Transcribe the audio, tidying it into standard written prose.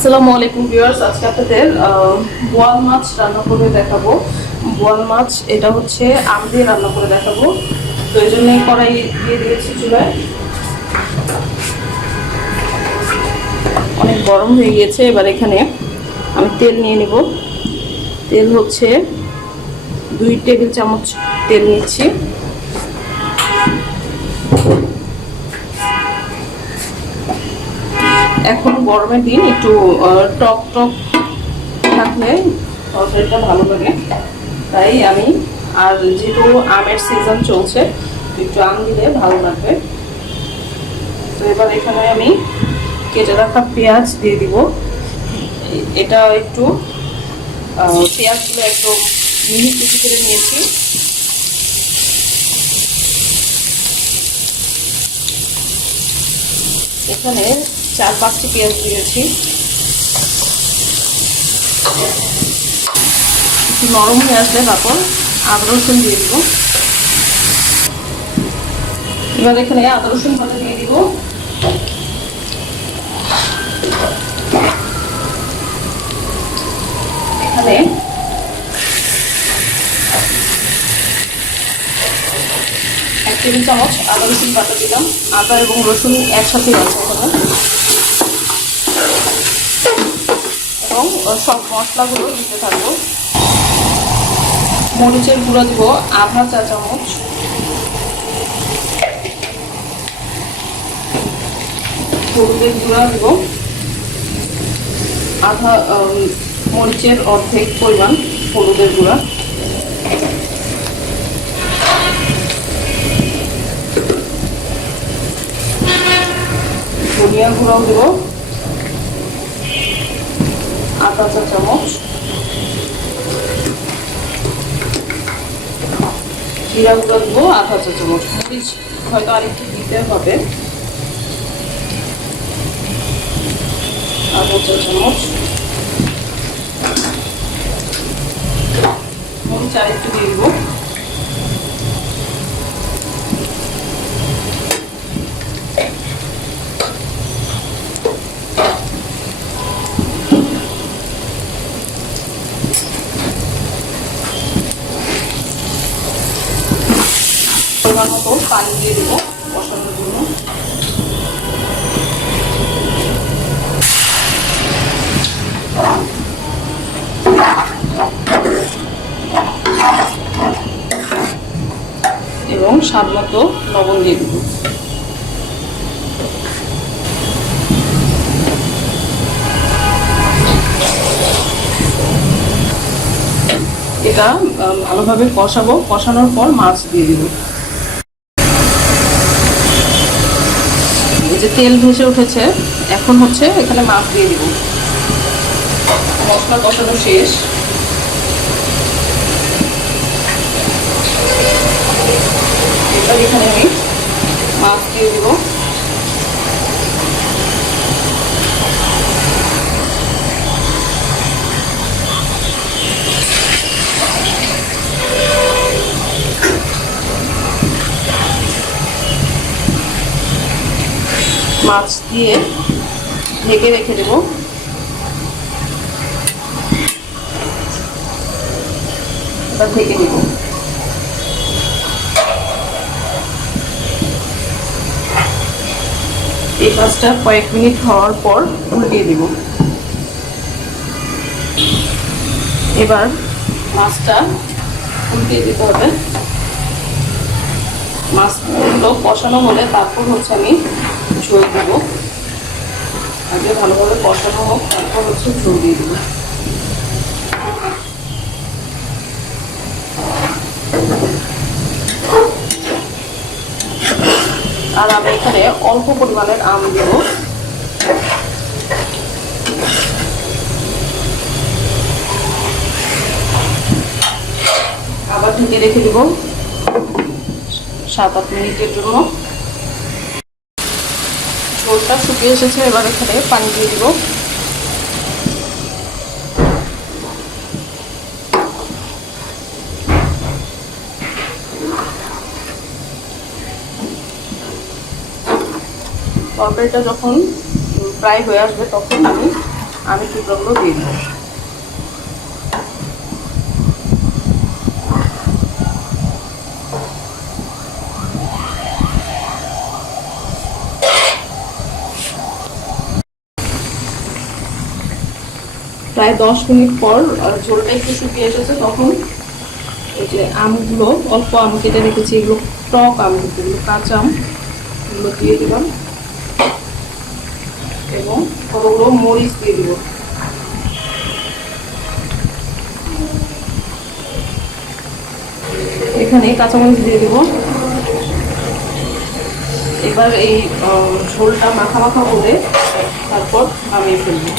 আসসালামু আলাইকুম ভিউয়ার্স, আজকে আপনাদের বোয়াল মাছ রান্না করে দেখাবো। বোয়াল মাছ এটা হচ্ছে আম দিয়ে রান্না করে দেখাবো। তো এই জন্য কড়াই দিয়ে দিয়েছি চুলায়, অনেক গরম হয়ে গিয়েছে। এবার এখানে আমি তেল নিয়ে নিব। তেল হচ্ছে 2 টেবিল চামচ তেল নিচ্ছি। এখন গরমের দিন একটু টক টক থাকলে তরকারিটা ভালো লাগে, তাই আমি, আর যেহেতু আমের সিজন চলছে একটু আম দিলে ভালো লাগবে। তো এবার এখানে আমি কেটে রাখা পেঁয়াজ দিয়ে দিব। এটা একটু পেঁয়াজগুলো একটু মিহি কুচি করে নিয়েছি। এখানে 4-5টি পেঁয়াজ দিয়েছি। একটু নরম হয়ে আসলে তারপর আদা রসুন দিয়ে দিব। এবার এখানে আদা রসুন বাটা দিয়ে দিব। এখানে 1 টেবিল চামচ আদা রসুন বাটা দিলাম। আদা এবং রসুন একসাথে আছে এখানে, এবং সব মশলাগুলো দিতে থাকবো। মরিচের গুঁড়া দিব আধা চা চামচ, হলুদের গুঁড়া দিব আধা, মরিচের অর্ধেক পরিমাণ হলুদের গুঁড়া, ধনিয়া গুঁড়াও দেব আধা চা চামচ, জিরা গুঁড়া দেব আধা চা চামচ, মরিচ হয়তো আরেকটু দিতে হবে, আধা চা চামচ, মরিচ আরেকটু দিয়ে দেবো। পরিমাণ মতো পানি দিয়ে দেবো কষানোর জন্য। এবং স্বাদ মতো লবণ দিয়ে দেবো। এটা ভালোভাবে কষাবো। কষানোর পর মাছ দিয়ে দিব। এই যে তেল ভেসে উঠেছে, এখন হচ্ছে এখানে মাছ দিয়ে দিব। মশলা কষানো শেষ। এবার এখানে আমি মাছ দিয়ে দিব। মাছ দিয়ে ঢেকে রেখে দেব। এবার ঢেকে দেব। এই মাছটা কয়েক মিনিট হওয়ার পর উল্টিয়ে দেব। এবার মাছটা উল্টিয়ে দিতে হবে। মাছগুলো কষানো হলে তারপর হচ্ছে আমি ঝোল দেবো। আগে ভালোভাবে কষানো হোক, তারপর হচ্ছে ঝোল দিয়ে দেবো। আর আমি এখানে অল্প পরিমাণের আম দেব। আবার ঢেকে রেখে দেব 7-8 মিনিটের জন্য। ঝোলটা শুকিয়ে এসেছে, এবার এখানে পানি দিয়ে দিব। তরকারিটা যখন প্রায় হয়ে আসবে তখন আমি আমের টুকরাগুলো দিয়ে দেবো। প্রায় 10 মিনিট পর ঝোলটা একটু শুকিয়ে এসেছে, তখন এই যে আমগুলো, অল্প আম কেটে রেখেছি, এগুলো টক আম, এগুলো কাঁচা আম, এগুলো দিয়ে দিলাম এবং কতগুলো মরিচ দিয়ে দিব। এখানে কাঁচামরিচ দিয়ে দিব। এবার এই ঝোলটা মাখা মাখা করে তারপর নামিয়ে ফেলবো।